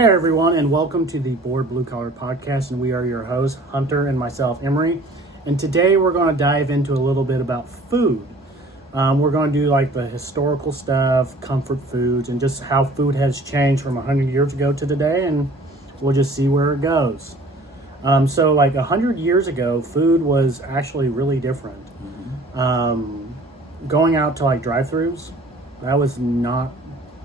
Hey everyone, and welcome to the Board Blue Collar Podcast, and we are your hosts, Hunter and myself, Emery. And today we're going to dive into a little bit about food. We're going to do like the historical stuff, comfort foods, and just how food has changed from 100 years ago to today, and we'll just see where it goes. So like 100 years ago, food was actually really different. Going out to like drive-thrus, that was not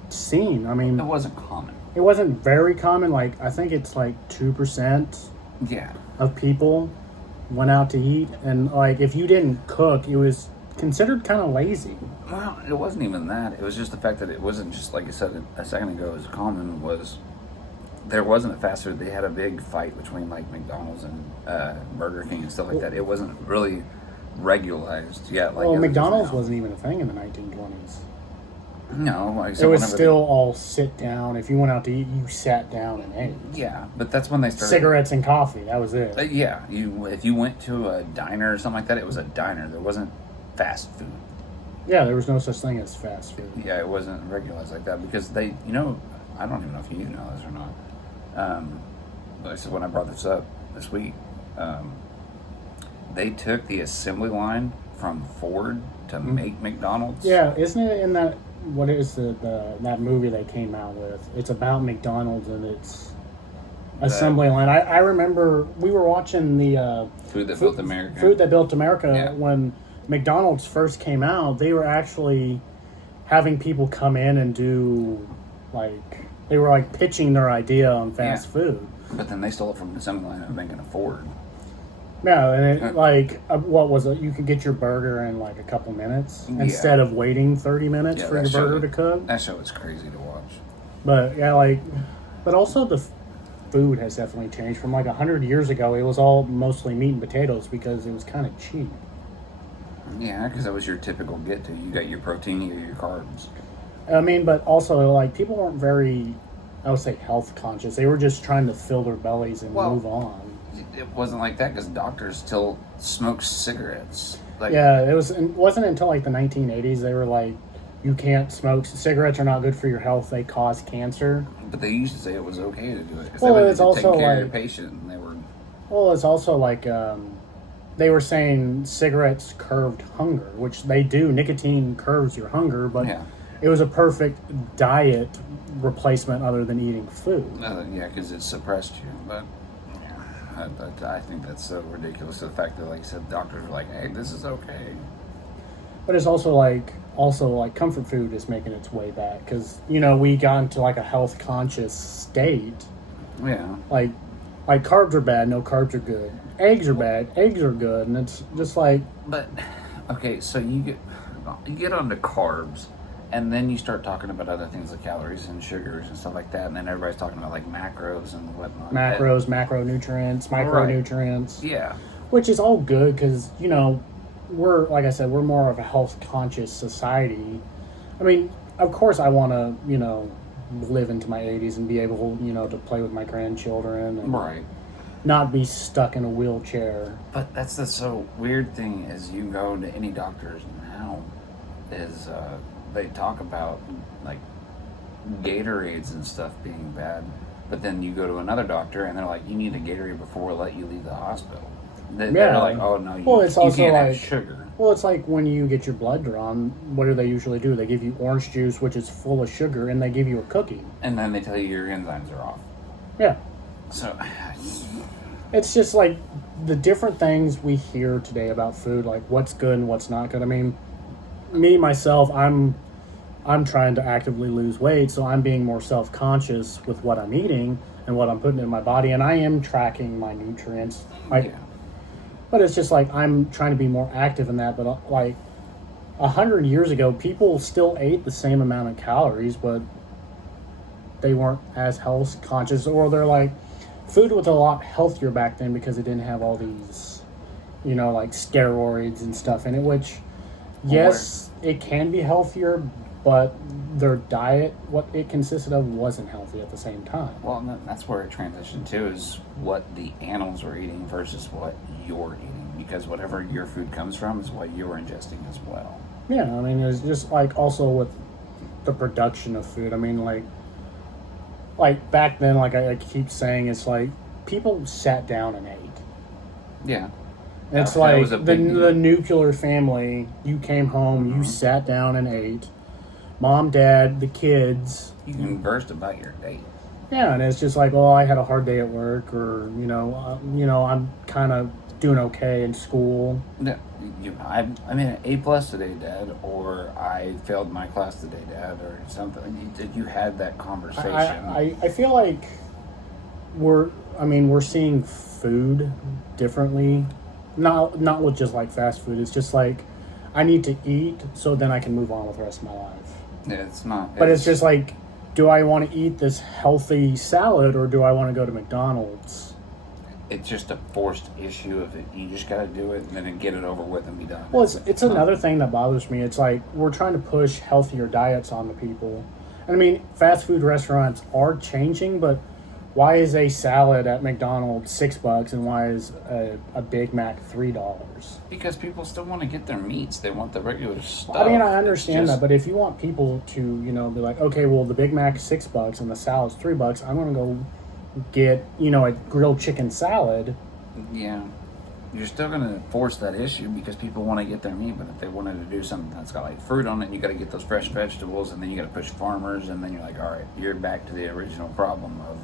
seen. I mean, It wasn't common. it wasn't very common. Like, I think it's like 2% Yeah. of people went out to eat. And, like, if you didn't cook, it was considered kind of lazy. Well, it wasn't even that. It was just the fact that it wasn't just like you said a second ago. As common was there wasn't a fast food. They had a big fight between like McDonald's and Burger King and stuff like that. It wasn't really regularized yet. Like Well, as it is McDonald's now. wasn't even a thing in the 1920s. No, like I It said, was whenever still all sit down. If you went out to eat, you sat down and ate. yeah, but that's when they started. Cigarettes and coffee, that was it. Yeah, if you went to a diner or something like that, it was a diner. There wasn't fast food. Yeah, there was no such thing as fast food. Yeah, it wasn't regularized like that because they, I don't even know if you know this or not. But I said when I brought this up this week, they took the assembly line from Ford to make McDonald's. Yeah, isn't it in that, what is that movie they came out with? It's about McDonald's and it's assembly line. I remember we were watching the Food that built America. Food That Built America. Yeah. When McDonald's first came out, they were actually having people come in and do they were like pitching their idea on fast Yeah. food. But then they stole it from the assembly line of making a Ford. Yeah, and it, what was it? You could get your burger in like a couple minutes Yeah. instead of waiting 30 minutes Yeah, for your that show- burger to cook. That show is crazy to watch. But yeah, but also the food has definitely changed from like 100 years ago. It was all mostly meat and potatoes because it was kind of cheap. Yeah, because that was your typical get-to. You got your protein, you got your carbs. I mean, but also like people weren't very, I would say, health conscious. They were just trying to fill their bellies and Well, move on. It wasn't like that because doctors still smoked cigarettes. Like, Yeah, it wasn't until like the 1980s they were like, you can't smoke. Cigarettes are not good for your health. They cause cancer. But they used to say it was okay to do it because Well, they it's would also take care of your like- patient, and they were. Well, it's also like they were saying cigarettes curbed hunger, which they do. Nicotine curbs your hunger, but Yeah. it was a perfect diet replacement other than eating food. Yeah, because it suppressed you. But I think that's so ridiculous. The fact that, like you said, doctors are like, "Hey, this is okay." But it's also like comfort food is making its way back because we got into like a health conscious state. Yeah, Like carbs are bad, no carbs are good. Eggs are bad, eggs are good, and it's just like but okay, so you get onto carbs, and then you start talking about other things like calories and sugars and stuff like that, and then everybody's talking about like macros and whatnot. macros, macronutrients, micronutrients. Yeah, Which is all good because, we're, like I said, we're more of a health conscious society. I mean, of course I want to, live into my 80s and be able, to play with my grandchildren and right. not be stuck in a wheelchair. But that's the so weird thing is you go to any doctors now is they talk about like Gatorades and stuff being bad, but then you go to another doctor and they're like, you need a Gatorade before we let you leave the hospital. They're Yeah. like, oh no, Well, it's you also can't have like- sugar. Well, it's like when you get your blood drawn, what do they usually do? They give you orange juice, which is full of sugar, and they give you a cookie. And then they tell you your enzymes are off. Yeah. So It's just like the different things we hear today about food, like what's good and what's not good. I mean, me myself, I'm trying to actively lose weight, so I'm being more self-conscious with what I'm eating and what I'm putting in my body, and I am tracking my nutrients. yeah. But it's just like I'm trying to be more active in that. But like 100 years ago, people still ate the same amount of calories, but they weren't as health conscious, or they're like food was a lot healthier back then because it didn't have all these, like steroids and stuff in it. Which, yes, it can be healthier, but their diet, what it consisted of, wasn't healthy at the same time. Well, and that's where it transitioned to is what the animals were eating versus what you're eating, because whatever your food comes from is what you're ingesting as well. Yeah, I mean, it's just like also with the production of food. I mean, like like back then, like I keep saying, it's like people sat down and ate. Yeah. It's That like was a the big deal. the nuclear family. You came home, you sat down and ate. Mom, dad, the kids. You conversed about your day. Yeah, and it's just like, oh, I had a hard day at work, or I'm kind of doing okay in school. Yeah, I mean, an A+ today, Dad, or I failed my class today, Dad, or something. You had that conversation. I feel like we're seeing food differently. Not with just like fast food. It's just like I need to eat so then I can move on with the rest of my life. Yeah, it's not. But it's just like, do I want to eat this healthy salad or do I want to go to McDonald's? It's just a forced issue of it. You just got to do it and then get it over with and be done. Well, it's another thing that bothers me. It's like we're trying to push healthier diets on the people. And I mean, fast food restaurants are changing, but why is a salad at McDonald's $6 and why is a Big Mac $3? Because people still want to get their meats. They want the regular stuff. I mean, I understand that, but if you want people to, be like, okay, well, the Big Mac is $6 and the salad's $3, I'm gonna go get, a grilled chicken salad. Yeah. You're still going to force that issue because people want to get their meat, but if they wanted to do something that's got like fruit on it, you got to get those fresh vegetables, and then you got to push farmers, and then you're like, all right, you're back to the original problem of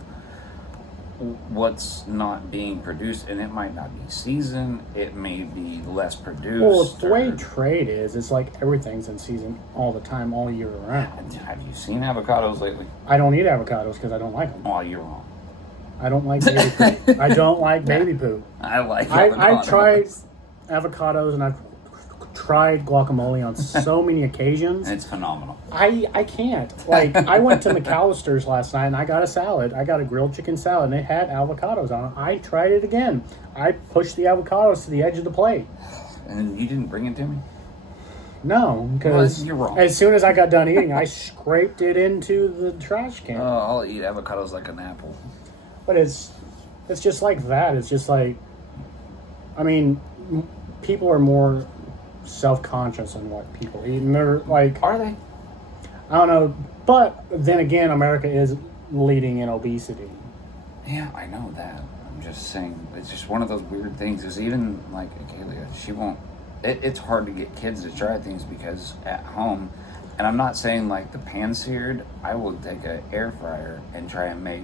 what's not being produced, and it might not be seasoned, it may be less produced. Well, the way trade is, it's like everything's in season all the time, all year round. Have you seen avocados lately? I don't eat avocados because I don't like them. Oh, you're wrong. I don't like baby poop. I don't like baby poop. I like avocados. I've tried avocados and I've tried guacamole on so many occasions. It's phenomenal. I can't. Like, I went to McAllister's last night and I got a salad. I got a grilled chicken salad and it had avocados on it. I tried it again. I pushed the avocados to the edge of the plate. And you didn't bring it to me? No, because Well, you're wrong. as soon as I got done eating, I scraped it into the trash can. Oh, I'll eat avocados like an apple. But it's just like that. It's just like, I mean, people are more self-conscious on what people eat, and they're like, Are they? I don't know. But then again, America is leading in obesity. Yeah, I know that. I'm just saying, it's just one of those weird things. Is even like Kayla, she won't. It's hard to get kids to try things because at home, and I'm not saying like the pan seared. I will take an air fryer and try and make.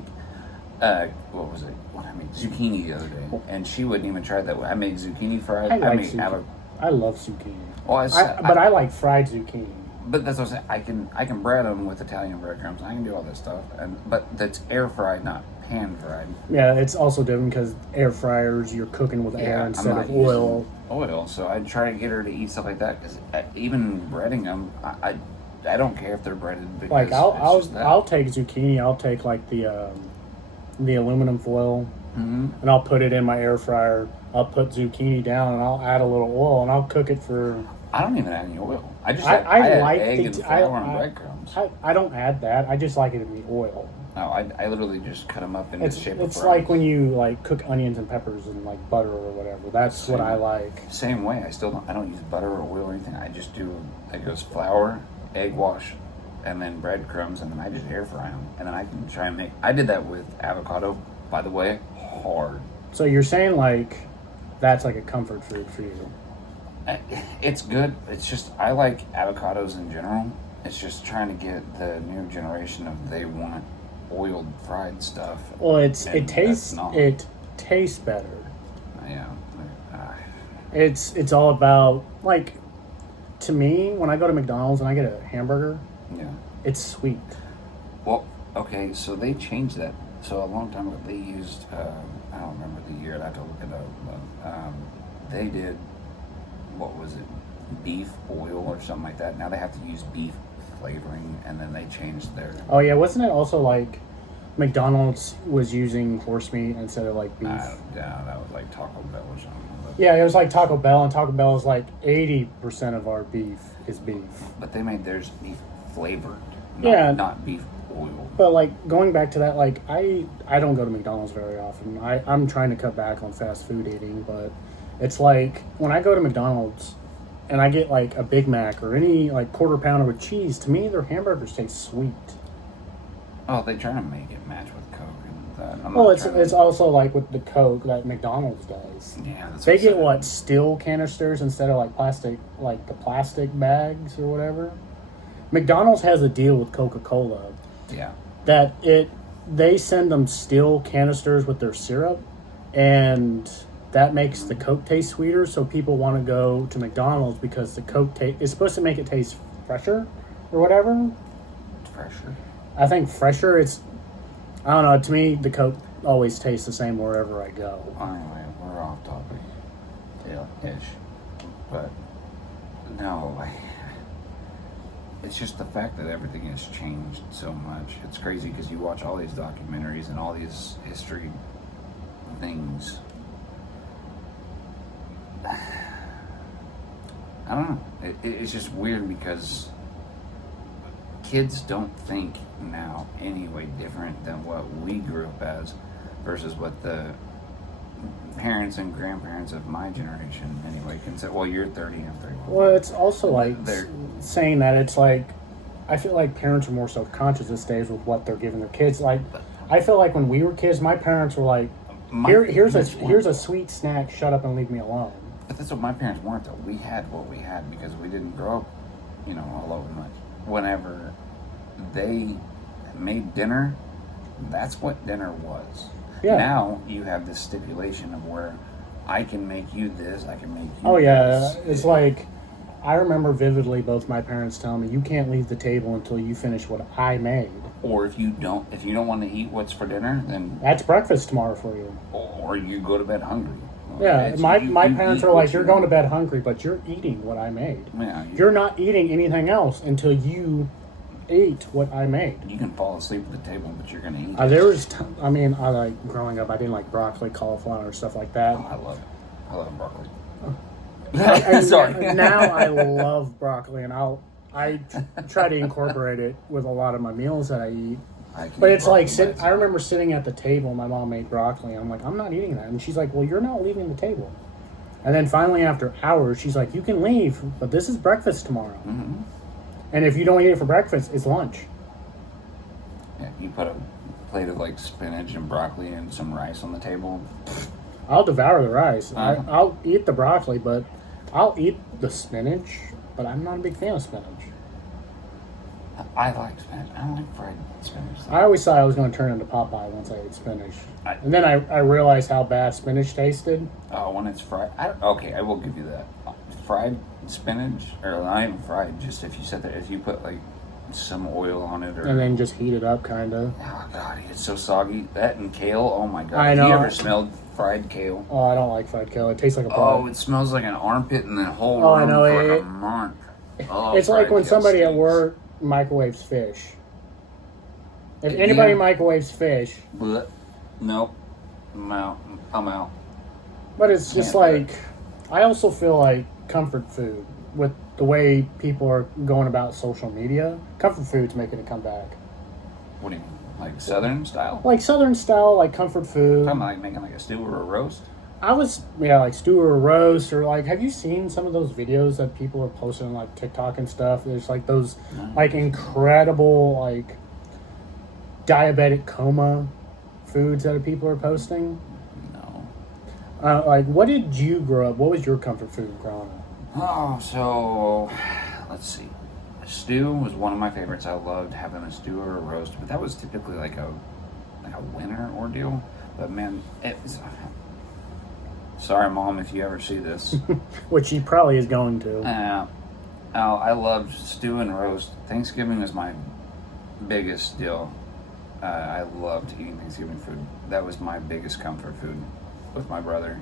What was it? I made zucchini the other day, and she wouldn't even try that way. I made zucchini fried. I like made zucchini. I love zucchini. Well, but I like fried zucchini. But that's what I'm saying. I can bread them with Italian breadcrumbs. I can do all this stuff, but that's air fried, not pan fried. Yeah, it's also different because air fryers, you're cooking with air instead of oil. So I try to get her to eat stuff like that because even breading them, I don't care if they're breaded. Because like I'll take zucchini. I'll take like the aluminum foil, and I'll put it in my air fryer. I'll put zucchini down and I'll add a little oil and I'll cook it for. I don't even add any oil. I just I add like egg and flour and breadcrumbs. I don't add that. I just like it in the oil. No, I literally just cut them up in the shape of fries. It's like when you like cook onions and peppers and like butter or whatever. That's what I like. Same way. I don't use butter or oil or anything. I just do it goes flour, egg wash, and then breadcrumbs, and then I just air fry them, and then I can try and make. I did that with avocado, by the way, hard. So you're saying like that's like a comfort food for you? It's good. It's just I like avocados in general. It's just trying to get the new generation of they want oiled fried stuff. Well, it tastes better. Yeah. It's all about like, to me, when I go to McDonald's and I get a hamburger, Yeah. it's sweet. Well, okay, so they changed that. So a long time ago, they used, I don't remember the year, I'd have to look it up, but they did, what was it, beef oil or something like that. Now they have to use beef flavoring, and then they changed their... Oh, yeah, wasn't it also like McDonald's was using horse meat instead of like beef? Yeah, that was like Taco Bell or something. But, yeah, it was like Taco Bell, and Taco Bell is like 80% of our beef is beef. But they made theirs beef flavored, not beef oil. But like going back to that, like I don't go to McDonald's very often. I'm trying to cut back on fast food eating, but it's like when I go to McDonald's and I get like a Big Mac or any like quarter pounder with cheese, to me their hamburgers taste sweet. Oh, they try to make it match with Coke and that. I'm Well, not it's trying to- it's also like with the Coke that McDonald's does. yeah. That's They I'm get saying. what, steel canisters instead of like plastic, like the plastic bags or whatever. McDonald's has a deal with Coca-Cola Yeah. that they send them steel canisters with their syrup, and that makes the Coke taste sweeter. So people want to go to McDonald's because the Coke is supposed to make it taste fresher or whatever. It's fresher. I think fresher. I don't know. To me, the Coke always tastes the same wherever I go. Anyway, we're off topic. Yeah, ish. But no, it's just the fact that everything has changed so much. It's crazy because you watch all these documentaries and all these history things. I don't know. It's just weird because kids don't think now any way different than what we grew up as versus what the parents and grandparents of my generation anyway can say. Well, you're 30 and 31. Well, it's also like They're- saying that it's like I feel like parents are more self-conscious these days with what they're giving their kids. Like I feel like when we were kids, my parents were like, here's a sweet snack. Shut up and leave me alone. But that's what my parents weren't, though. We had what we had because we didn't grow up, all over much. Whenever they made dinner, that's what dinner was. Yeah. Now you have this stipulation of where I can make you this, I can make you Oh yeah, this. it's like I remember vividly both my parents telling me, "You can't leave the table until you finish what I made." Or if you don't want to eat what's for dinner, then That's breakfast tomorrow for you. or you go to bed hungry. Yeah, It's- my you parents eat are what like, "You're going to bed hungry, but you're eating what I made. Yeah, You're not eating anything else until you ate what I made." you can fall asleep at the table, but you're gonna eat. There was, I like growing up, I didn't like broccoli, cauliflower, stuff like that. Oh, I love broccoli. And Sorry. Now I love broccoli, and I try to incorporate it with a lot of my meals that I eat. I can But eat it's like, broccoli by I remember sitting at the table, my mom made broccoli, and I'm like, I'm not eating that. And she's like, well, you're not leaving the table. And then finally, after hours, she's like, you can leave, but this is breakfast tomorrow. Mm-hmm. And if you don't eat it for breakfast, it's lunch. Yeah, you put a plate of like spinach and broccoli and some rice on the table. I'll devour the rice. Uh-huh. I'll eat the broccoli, but I'll eat the spinach, but I'm not a big fan of spinach. I like spinach. I don't like fried spinach. I always thought I was going to turn into Popeye once I ate spinach. And then I realized how bad spinach tasted. Oh, when it's fried. Okay, I will give you that. Fried spinach, or not even fried, just if you put like some oil on it, or And then just heat it up, kind of. oh god, it's so soggy. That and kale. Oh my god. I Have know. you ever smelled fried kale? Oh, I don't like fried kale. It tastes like a Oh, bug. it smells like an armpit in the whole Oh, I room know, for like it- a month. Oh, It's like fried when kale somebody at stinks. work microwaves fish. If Yeah. anybody microwaves fish, Blech. Nope. I'm out. I'm out. but it's just Can't do it. like, I also feel like comfort food with the way people are going about social media. Comfort food's making a comeback. What do you mean? Like Southern style? Like Southern style, like comfort food. Talking about like making like a stew or a roast? Like stew or roast, or like, have you seen some of those videos that people are posting on like TikTok and stuff? There's like those like incredible like diabetic coma foods that people are posting. No. Like, what did you grow up? What was your comfort food growing up? Oh, so let's see. Stew was one of my favorites. I loved having a stew or a roast, but that was typically like a winter ordeal. But man, it was. Sorry, Mom, if you ever see this. Which he probably is going to. I loved stew and roast. Thanksgiving was my biggest deal. I loved eating Thanksgiving food. That was my biggest comfort food with my brother.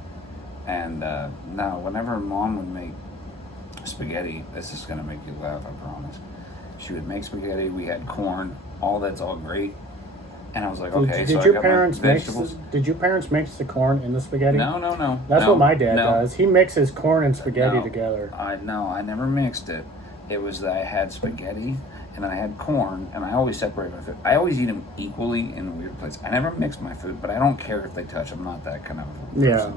And now, whenever Mom would make spaghetti, this is going to make you laugh, I promise. She would make spaghetti. We had corn. That's all great. And I was like, okay, Did so your I got parents my mix? vegetables. Did your parents mix the corn in the spaghetti? No. That's no, what my dad no. does. He mixes corn and spaghetti No. together. I never mixed it. It was that I had spaghetti and then I had corn, and I always separate my food. I always eat them equally in a weird place. I never mix my food, but I don't care if they touch. I'm not that kind of person. Yeah.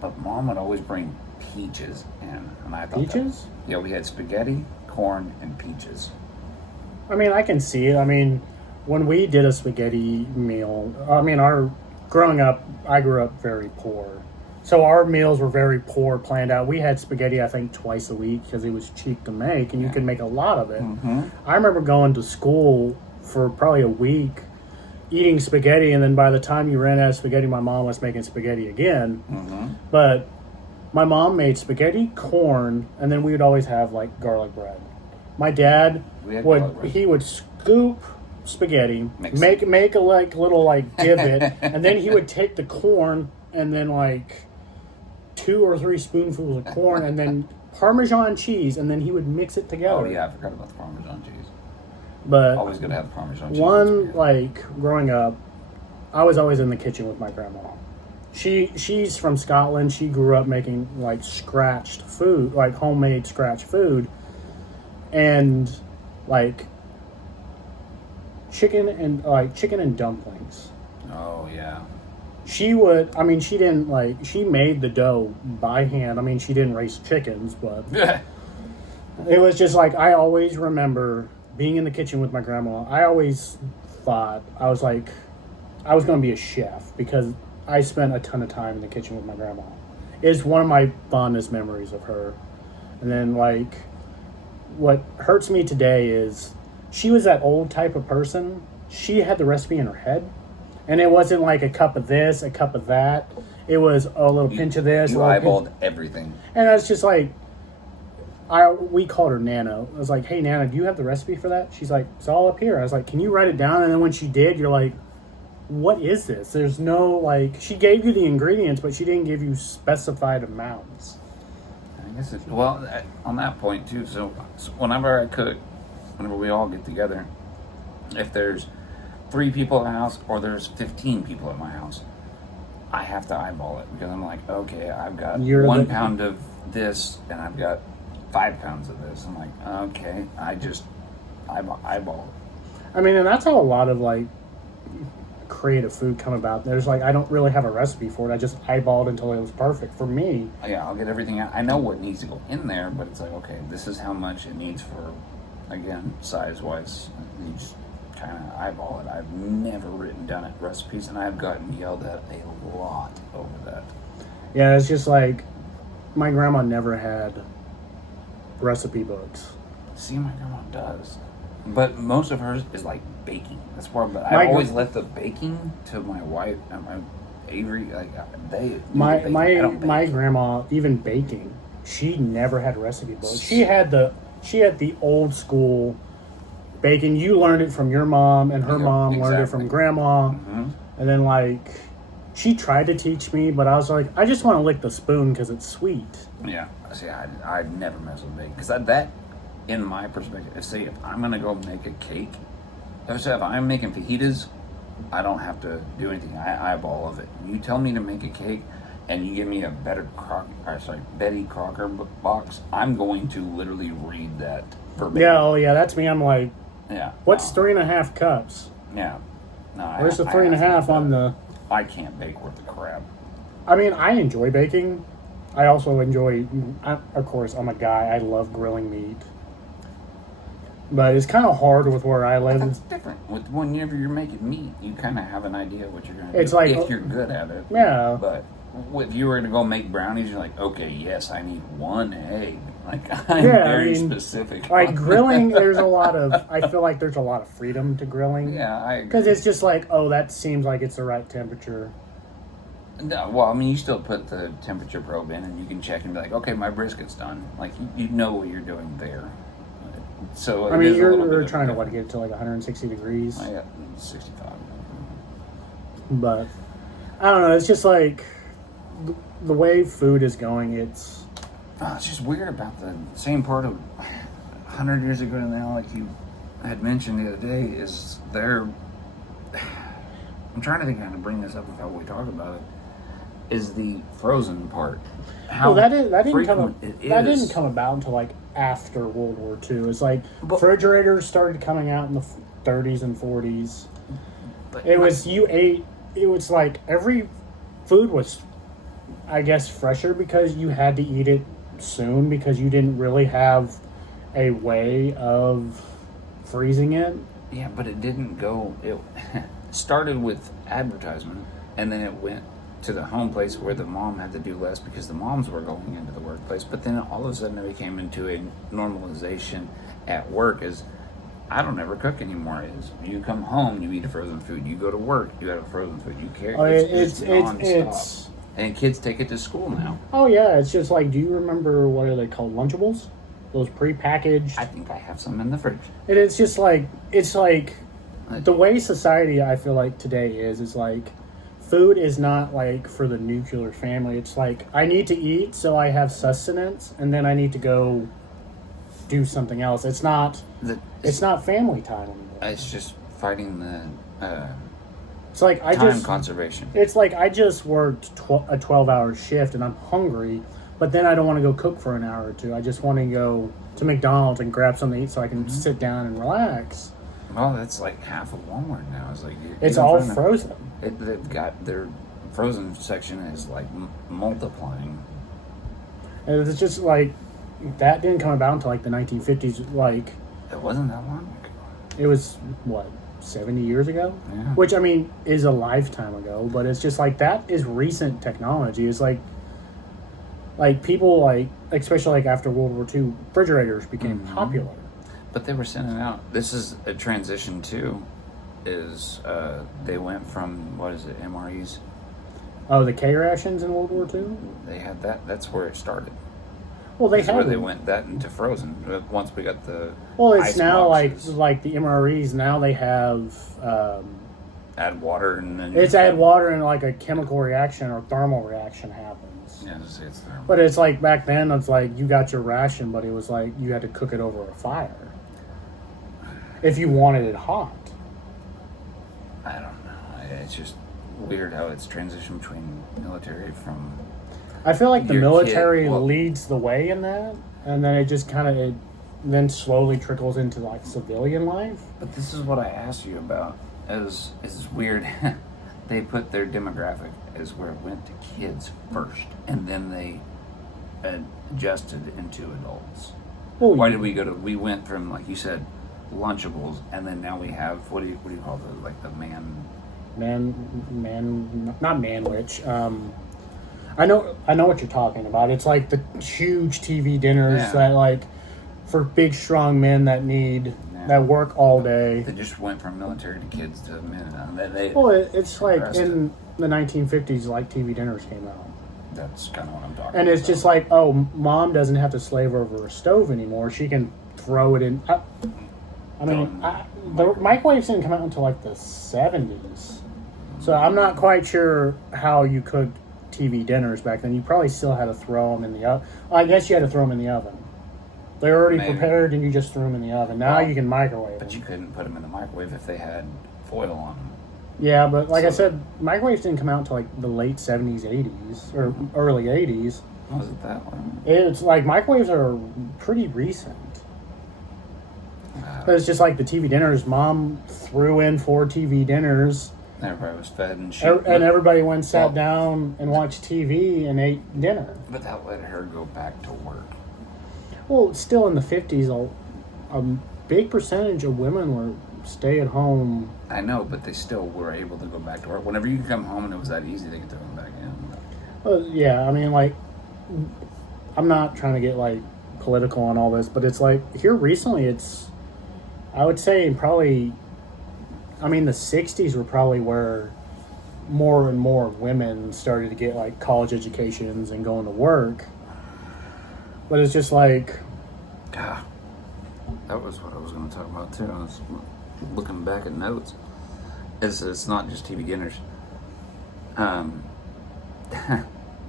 But Mom would always bring peaches in, and I thought Peaches? Yeah, we had spaghetti, corn, and peaches. I mean, I can see it. I mean, when we did a spaghetti meal, I mean, growing up, I grew up very poor. So our meals were very poor, planned out. We had spaghetti, I think, twice a week because it was cheap to make, and you could make a lot of it. Mm-hmm. I remember going to school for probably a week, eating spaghetti, and then by the time you ran out of spaghetti, my mom was making spaghetti again. Mm-hmm. But my mom made spaghetti, corn, and then we would always have like garlic bread. My dad We had garlic bread. he would scoop spaghetti, Mix make a like little like divot, and then he would take the corn and then like 2 or 3 spoonfuls of corn and then Parmesan cheese, and then he would mix it together. Oh yeah, I forgot about the Parmesan cheese. But Always gonna have the Parmesan cheese. one, like growing up, I was always in the kitchen with my grandma. She's from Scotland. She grew up making like scratched food, like homemade scratch food, and like chicken and dumplings. Oh yeah. She didn't like, she made the dough by hand. I mean, she didn't raise chickens, but it was just like, I always remember being in the kitchen with my grandma. I always thought I was going to be a chef because I spent a ton of time in the kitchen with my grandma. It's one of my fondest memories of her. And then like, what hurts me today is she was that old type of person. She had the recipe in her head. And it wasn't like a cup of this, a cup of that. It was a little pinch of this. You a little eyeballed pinch. everything. And I was just like, we called her Nana. I was like, hey, Nana, do you have the recipe for that? She's like, it's all up here. I was like, can you write it down? And then when she did, you're like, what is this? There's no, like, she gave you the ingredients, but she didn't give you specified amounts. I guess it's, well, on that point too, so whenever I cook, whenever we all get together, if there's 3 people in my house or there's 15 people at my house, I have to eyeball it because I'm like, okay, I've got 1 pound of this and I've got 5 pounds of this. I'm like, okay, I just eyeball it. I mean, and that's how a lot of like creative food come about. There's like, I don't really have a recipe for it. I just eyeballed until it was perfect for me. Yeah, I'll get everything out. I know what needs to go in there, but it's like, okay, this is how much it needs for, again, size-wise. You just kind of eyeball it. I've never written down it recipes, and I've gotten yelled at a lot over that. Yeah, it's just like, my grandma never had recipe books. See, my grandma does. But most of hers is like baking. That's where, but My I always left the baking to my wife and my Avery. Like they do the My baking. I don't bake. my grandma, even baking, she never had recipe books. She had the old school baking. You learned it from your mom, and her Yep, mom learned it exactly. from grandma. Mhm. And then like, she tried to teach me, but I was like, I just want to lick the spoon because it's sweet. Yeah. See, I'd never mess with baking because that, in my perspective, say if I'm gonna go make a cake, if I'm making fajitas, I don't have to do anything. I eyeball of it. You tell me to make a cake, and you give me a Betty Crocker box, I'm going to literally read that verbatim. Yeah, oh yeah, that's me. I'm like, Yeah. what's no, 3.5 cups? Yeah. No. Where's the I 3.5 have to do on that. the? I can't bake worth a crap. I mean, I enjoy baking. I also enjoy, of course, I'm a guy. I love grilling meat. But it's kind of hard with where I live. That's different. Whenever you're making meat, you kind of have an idea what you're going to do. It's like- if you're good at it. Yeah. But if you were to go make brownies, you're like, okay, yes, I need 1 egg. Like, I'm Yeah, I very mean, specific. Like grilling, I feel like there's a lot of freedom to grilling. Yeah, I agree. Because it's just like, oh, that seems like it's the right temperature. No, well, I mean, you still put the temperature probe in, and you can check and be like, okay, my brisket's done. Like, you know what you're doing there. So I it mean, is a little bit you're of a trying to different- get it to like 160 degrees. I got 65. But I don't know. It's just like the way food is going. It's It's just weird about the same part of 100 years ago now, like you had mentioned the other day, is there. I'm trying to think how to bring this up without we talk about it. Is the frozen part? How that didn't frequent it that is. didn't come about until like after World War II. It's like But- refrigerators started coming out in the 30s and 40s. But It was it was like every food was, I guess, fresher because you had to eat it soon because you didn't really have a way of freezing it. Yeah, but it didn't go. It started with advertisement, and then it went to the home place where the mom had to do less because the moms were going into the workplace. But then all of a sudden it became into a normalization at work. Is I don't ever cook anymore. Is you come home, you eat a frozen food. You go to work, you have a frozen food. You carry it's nonstop. And kids take it to school now. Oh yeah, it's just like, do you remember what are they called, Lunchables? Those prepackaged. I think I have some in the fridge. And it's like the way society, I feel like today is like food is not like for the nuclear family. It's like I need to eat so I have sustenance, and then I need to go do something else. It's not family time anymore. It's just fighting the it's like time conservation. It's like I just worked a 12-hour shift and I'm hungry, but then I don't want to go cook for an hour or two. I just want to go to McDonald's and grab something to eat so I can sit down and relax. Well, that's like half of Walmart now. It's like it's all frozen. They've got their frozen section is like multiplying. And it's just like that didn't come about until like the 1950s. Like it wasn't that long ago. It was what, 70 years ago? Yeah. Which I mean is a lifetime ago, but it's just like that is recent technology. It's like people like, especially like after World War II, refrigerators became popular. But they were sending out. This is a transition too. Is they went from what is it, MREs? Oh, the K rations in World War II. They had that. That's where it started. Well, That's where they went that into frozen. Once we got the it's ice now boxes. like the MREs. Now they have add water and then it's add water and like a chemical reaction or thermal reaction happens. Yeah, it's thermal. But it's like back then it's like you got your ration, but it was like you had to cook it over a fire if you wanted it hot. I don't know. It's just weird how it's transitioned between military from. I feel like the your military kid, well, leads the way in that, and then it just kind of then slowly trickles into like civilian life. But this is what I asked you about. Is weird. They put their demographic as where it went to kids first, and then they adjusted into adults. Well, Why did we go to? We went from, like you said, Lunchables, and then now we have what do you call it? Like the not manwich. I know what you're talking about. It's like the huge TV dinners that like for big strong men that need that work all day. They just went from military to kids to men. It's like in the 1950s, like TV dinners came out. That's kind of what I'm talking about. And it's just like, oh, mom doesn't have to slave over a stove anymore. She can throw it in. The microwaves didn't come out until like the 70s. So I'm not quite sure how you cooked TV dinners back then. You probably still had to throw them in the oven. I guess you had to throw them in the oven. They're already prepared and you just threw them in the oven. Now you can microwave them. But you couldn't put them in the microwave if they had foil on them. Yeah, but like I said, microwaves didn't come out until like the late 70s, 80s, or early 80s. Was it that one? It's like microwaves are pretty recent. But it's just like the TV dinners. Mom threw in 4 TV dinners. Everybody was fed and everybody went sat down and watched TV and ate dinner. But that let her go back to work. Well, still in the 50s, a big percentage of women were stay at home. I know, but they still were able to go back to work. Whenever you could come home and it was that easy, they could throw them back in. Well, yeah, I mean, like, I'm not trying to get, like, political on all this, but it's like, here recently, I would say probably, I mean, the 60s were probably where more and more women started to get, like, college educations and going to work. But it's just like... God, that was what I was going to talk about, too. I was looking back at notes. It's not just TV dinners. The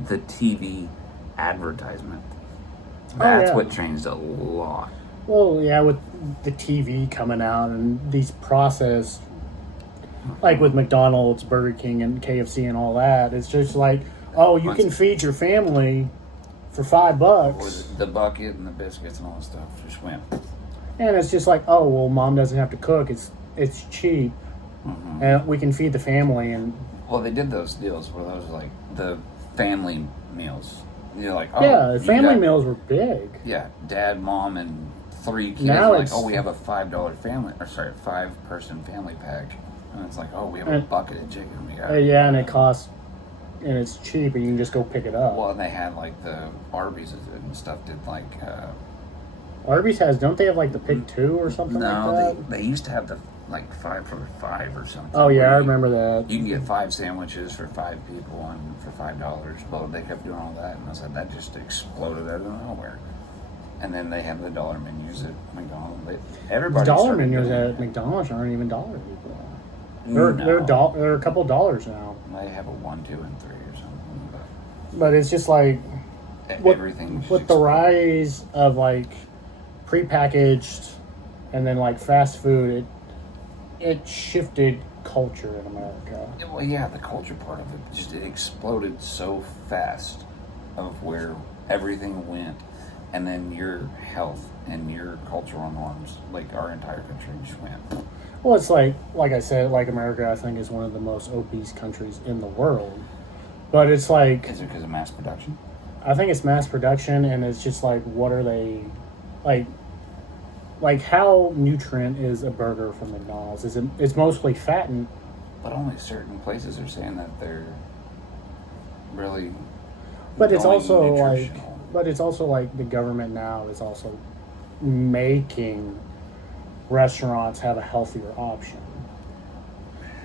TV advertisement. That's what changed a lot. Well, yeah, with the TV coming out and these processed, like with McDonald's, Burger King, and KFC and all that, it's just like, oh, you can feed your family for $5. With the bucket and the biscuits and all that stuff just went. And it's just like, oh, well, mom doesn't have to cook. It's cheap, and we can feed the family. And well, they did those deals where those like the family meals. You're like, family meals were big. Yeah, dad, mom, and 3 kids. Now Like, it's- oh, we have a $5 family pack, and it's like, oh, we have a And- bucket of chicken. We got Yeah, and it costs, and it's cheap, and you can just go pick it up. Well, and they had like the Arby's and stuff. Did like Arby's don't they have like the Pick 2 or something no, like that? they used to have the like 5 for 5 or something. Oh yeah, where I you- remember that. You can get 5 sandwiches for 5 people and for $5. Well, they kept doing all that, and I said that just exploded out of nowhere. And then they have the dollar menus at McDonald's. Everybody. The dollar started menus doing at it. McDonald's aren't even dollars anymore. No. They're a couple dollars now. They have a 1, 2, and 3 or something, But it's just like but What- everything. just with the exploded. rise of like prepackaged and then like fast food, it shifted culture in America. Well, yeah, the culture part of it just it exploded so fast of where everything went, and then your health and your cultural norms, like our entire country, just went. Well, it's like I said, like America, I think is one of the most obese countries in the world. But it's like Is it because of mass production? I think it's mass production, and it's just like what are they like how nutrient is a burger from McDonald's? It's mostly fat and But only certain places are saying that they're really. but it's going also like nutritional. but it's also like the government now is also making restaurants have a healthier option.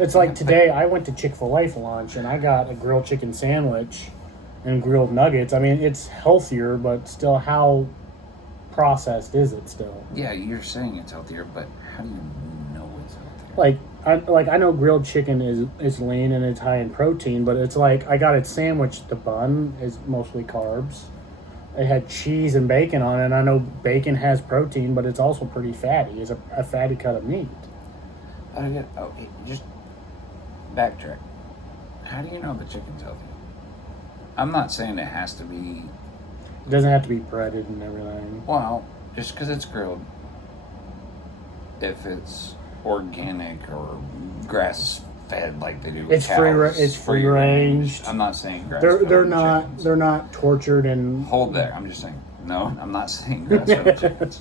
It's like today I went to Chick-fil-A for lunch and I got a grilled chicken sandwich and grilled nuggets. I mean, it's healthier, but still, how processed is it still? Yeah, you're saying it's healthier, but how do you know it's healthier? I know grilled chicken is lean and it's high in protein, but it's like I got it sandwiched. The bun is mostly carbs. It had cheese and bacon on it, and I know bacon has protein, but it's also pretty fatty. It's a fatty cut of meat. Just backtrack. How do you know the chicken's healthy? I'm not saying it has to be. It doesn't have to be breaded and everything. Well, just because it's grilled, if it's organic or grass fed like they do with It's cows, it's free range. I'm not saying grass. They're not tortured and Hold there. I'm just saying. No, I'm not saying grass fed chickens.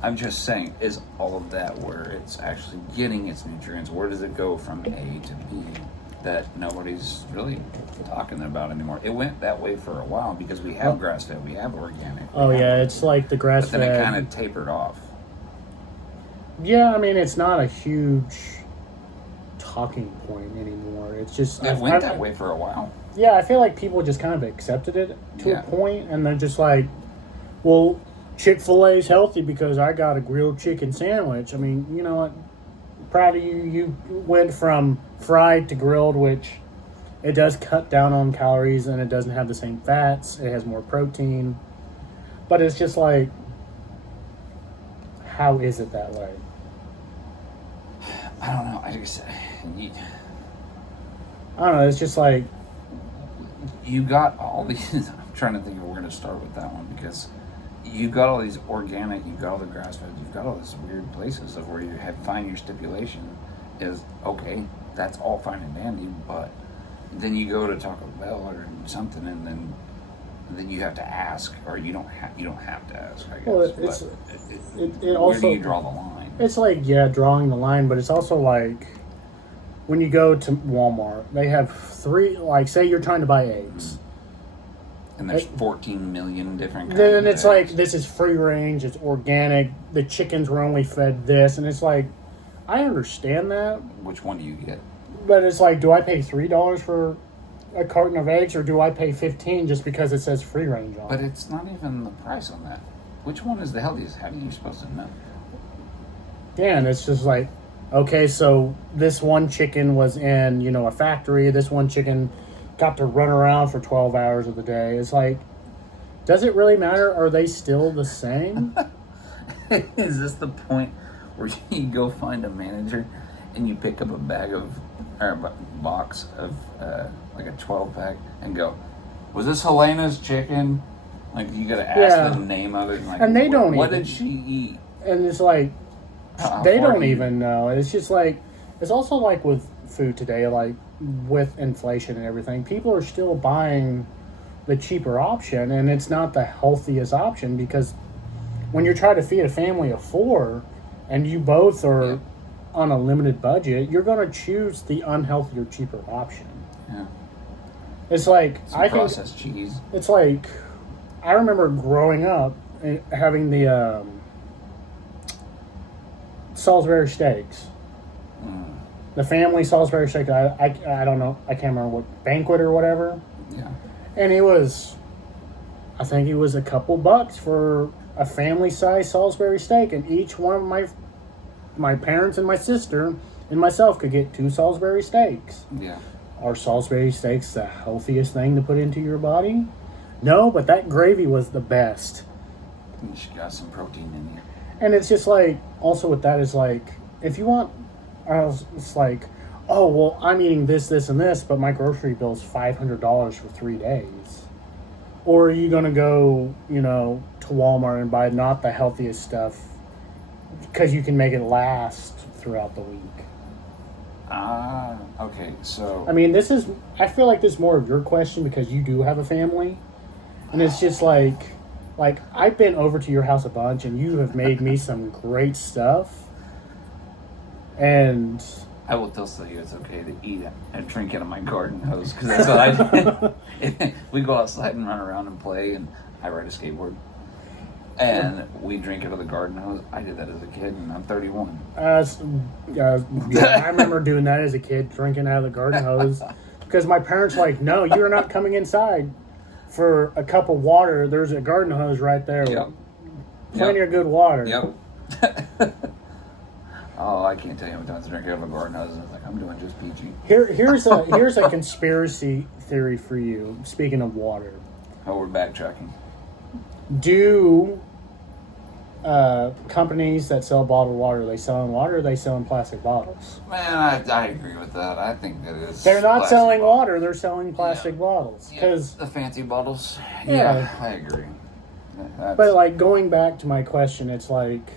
I'm just saying, is all of that where it's actually getting its nutrients? Where does it go from A to B that nobody's really talking about anymore? It went that way for a while because we have grass fed, we have organic. Oh yeah, it's like the grass But then it fed. kind of tapered off. Yeah, I mean it's not a huge talking point anymore. It's just It went that way for a while. Yeah, I feel like people just kind of accepted it to Yeah. a point, and they're just like, well, Chick-fil-A is healthy because I got a grilled chicken sandwich. I mean, you know what? Proud of you. You went from fried to grilled, which it does cut down on calories and it doesn't have the same fats. It has more protein. But it's just like, how is it that way? I don't know. I just I don't know. It's just like, you got all these. I'm trying to think of where to start with that one because you got all these organic, you got all the grass fed, you've got all these weird places of where you find your stipulation is okay. That's all fine and dandy, but then you go to Taco Bell or something, and then you have to ask, or you don't have to ask. I guess. Well, Where do you draw the line? it's like, yeah, drawing the line, but it's also like when you go to Walmart, they have three, like, say you're trying to buy eggs. And there's 14 million different kinds. Then of it's eggs. like, this is free range, it's organic, the chickens were only fed this, and it's like, I understand that, Which one do you get? but it's like, do I pay $3 for a carton of eggs, or do I pay $15 just because it says free range on But it? it's not even the price on that. Which one is the healthiest? How are you supposed to know? Yeah, and it's just like, okay, so this one chicken was in, a factory, this one chicken got to run around for 12 hours of the day. It's like, does it really matter? Are they still the same? Is this the point where you go find a manager and you pick up a bag of or a box of like a 12-pack and go, was this Helena's chicken? Like you gotta ask Yeah. the name of it. Like, And they don't What even- did she eat? And it's like, How they far don't do you- even know. It's just like, it's also like with food today, like with inflation and everything, people are still buying the cheaper option, and it's not the healthiest option because when you're trying to feed a family of 4 and you both are Yep. on a limited budget, you're going to choose the unhealthier, cheaper option. Yeah. It's like, Some I think, processed cheese. it's like, I remember growing up and having the Salisbury steaks. Mm. The family Salisbury steak. I don't know. I can't remember what banquet or whatever. Yeah. And it was, I think it was a couple bucks for a family-sized Salisbury steak, and each one of my parents and my sister and myself could get 2 Salisbury steaks. Yeah. Are Salisbury steaks the healthiest thing to put into your body? No, but that gravy was the best. You should got some protein in you. And it's just like, also with that is like, if you want, it's like, oh, well, I'm eating this, this, and this, but my grocery bill's $500 for 3 days. Or are you going to go, to Walmart and buy not the healthiest stuff because you can make it last throughout the week? Okay, so... I mean, I feel like this is more of your question because you do have a family. And it's just like I've been over to your house a bunch and you have made me some great stuff. And I will tell you it's okay to eat and drink out of my garden hose, because that's what I do. We go outside and run around and play, and I ride a skateboard. And we drink out of the garden hose. I did that as a kid, and I'm 31. I remember doing that as a kid, drinking out of the garden hose. Because my parents were like, no, you're not coming inside for a cup of water. There's a garden hose right there. Yep. Plenty of good water. Yep. Oh, I can't tell you how many times I drink out of a garden hose, and I was like, I'm doing just PG. Here's a conspiracy theory for you, speaking of water. Oh, we're backtracking. Do companies that sell bottled water, they selling water or are they selling plastic bottles? Man, I agree with that. I think that is... They're not plastic selling bottles. water, they're selling plastic bottles. Yeah, Because the fancy bottles. Yeah. Yeah, I agree. But like going back to my question, it's like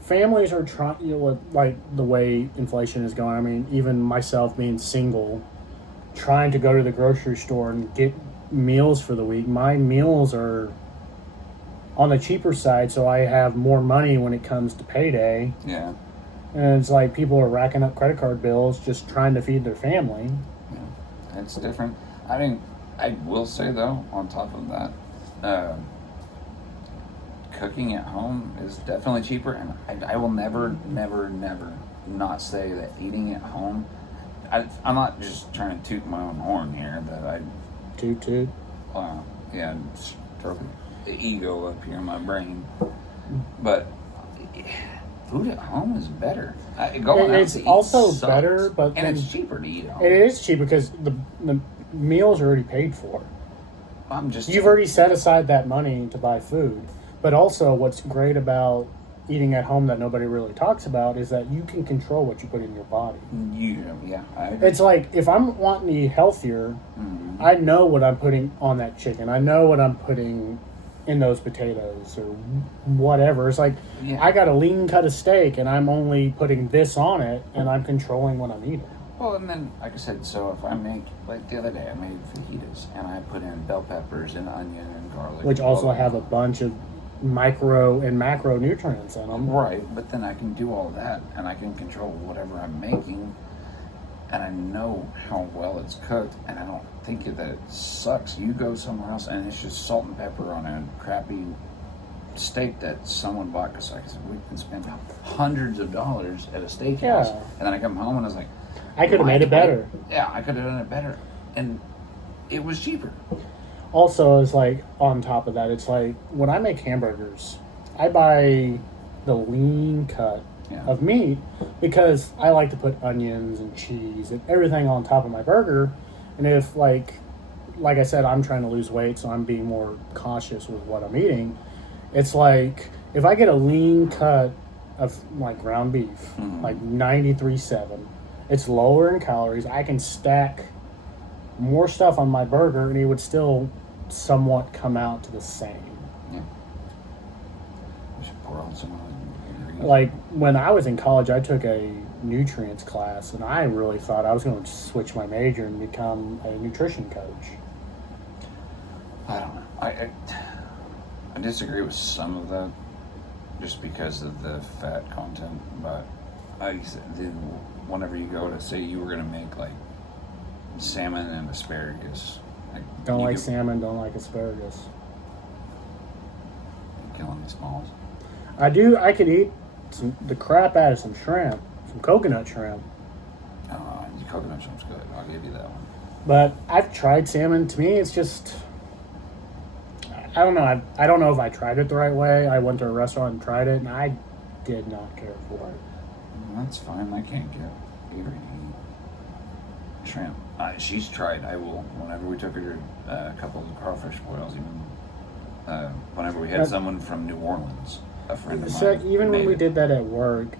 families are trying, like the way inflation is going. I mean, even myself being single, trying to go to the grocery store and get meals for the week. My meals are on the cheaper side, so I have more money when it comes to payday. Yeah. And it's like people are racking up credit card bills just trying to feed their family. Yeah. It's different. I mean, I will say though, on top of that, cooking at home is definitely cheaper, and I will never not say that eating at home. I'm not just trying to toot my own horn here. That I Toot. yeah, stroke the ego up here in my brain. But food at home is better. Going out It's to eat also sucks. better, but and then it's cheaper to eat at home. it is cheap because the meals are already paid for. You've already set aside that money to buy food. But also, what's great about eating at home that nobody really talks about is that you can control what you put in your body. I agree. It's like, if I'm wanting to eat healthier, I know what I'm putting on that chicken. I know what I'm putting in those potatoes or whatever. It's like, I got a lean cut of steak and I'm only putting this on it and I'm controlling what I'm eating. Well, and then, like I said, so if I make, like the other day, I made fajitas and I put in bell peppers and onion and garlic. Which also have a bunch of micro and macro nutrients in them. Right, but then I can do all that and I can control whatever I'm making, and I know how well it's cooked, and I don't think that it sucks. You go somewhere else and it's just salt and pepper on a crappy steak that someone bought, because like I said, we can spend hundreds of dollars at a steakhouse. Yeah. And then I come home and I was like, I could have made it better. Yeah, I could have done it better, and it was cheaper. Also, it's like, on top of that, it's like, when I make hamburgers, I buy the lean cut of meat because I like to put onions and cheese and everything on top of my burger. And if, like I said, I'm trying to lose weight, so I'm being more cautious with what I'm eating. It's like, if I get a lean cut of, like, ground beef, like 93.7, it's lower in calories. I can stack more stuff on my burger and it would still somewhat come out to the same. Yeah. We should pour on some of it. Like, when I was in college, I took a nutrients class, and I really thought I was going to switch my major and become a nutrition coach. I don't know. I disagree with some of that. just because of the fat content. But whenever you go to say you were gonna make like salmon and asparagus, like Don't you like could- salmon, don't like asparagus. You're killing these smalls. I could eat the crap out of some shrimp, some coconut shrimp. Your coconut shrimp's good. I'll give you that one. But I've tried salmon. To me, it's just, I don't know. I don't know if I tried it the right way. I went to a restaurant and tried it, and I did not care for it. That's fine. I can't get Avery to eat shrimp. She's tried. I will. Whenever we took her a couple of crawfish boils, even whenever we had someone from New Orleans, a friend of mine. So even when made we it. did that at work,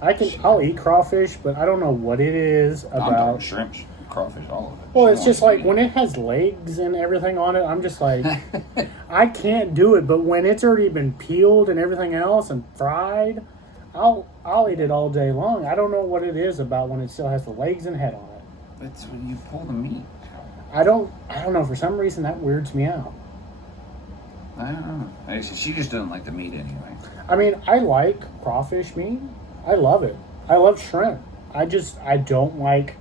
I'll eat crawfish, but I don't know what it is I'm talking about. shrimp, crawfish, all of it. Well, She it's wants just to like eat when it. it has legs and everything on it, I'm just like, I can't do it. But when it's already been peeled and everything else and fried, I'll eat it all day long. I don't know what it is about when it still has the legs and head on it. That's when you pull the meat. I don't know. For some reason, that weirds me out. I don't know. She just doesn't like the meat anyway. I mean, I like crawfish meat. I love it. I love shrimp. I don't like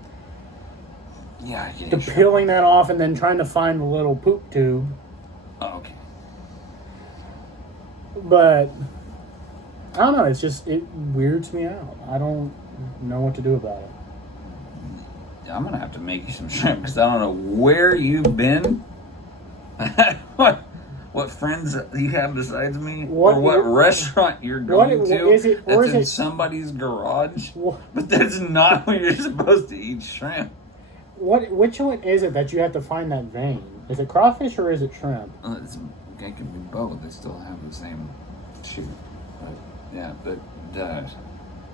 Yeah, I get the it. peeling that off and then trying to find the little poop tube. Oh, okay. But I don't know. It weirds me out. I don't know what to do about it. I'm gonna have to make you some shrimp because I don't know where you've been, what friends you have besides me, or what restaurant you're going to. is it- or that's is in it- somebody's garage, Wha- but that's not where you're supposed to eat shrimp. Which one is it that you have to find that vein? Is it crawfish or is it shrimp? It can be both. They still have the same shoot, but yeah, but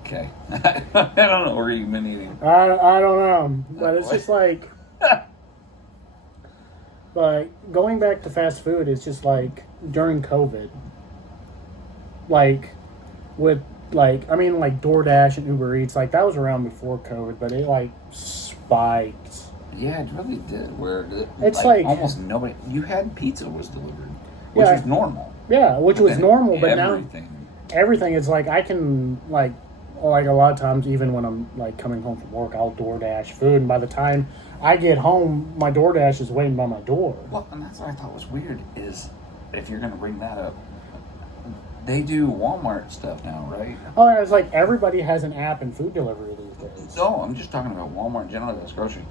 okay. I don't know where you've been eating. I don't know, but it's just like. But going back to fast food, it's just like during COVID, like with like DoorDash and Uber Eats, like that was around before COVID, but it like spiked. Yeah, it really did. Where It's like- almost nobody. You had pizza was delivered, which Yeah. was normal. Yeah, which was Then normal, but now everything. everything is like I can like a lot of times even when I'm like coming home from work, I'll DoorDash food, and by the time I get home, my DoorDash is waiting by my door. Well, and that's what I thought was weird is if you're going to bring that up, they do Walmart stuff now, right? Oh, it's like everybody has an app in food delivery these days. No, I'm just talking about Walmart generally. That's grocery.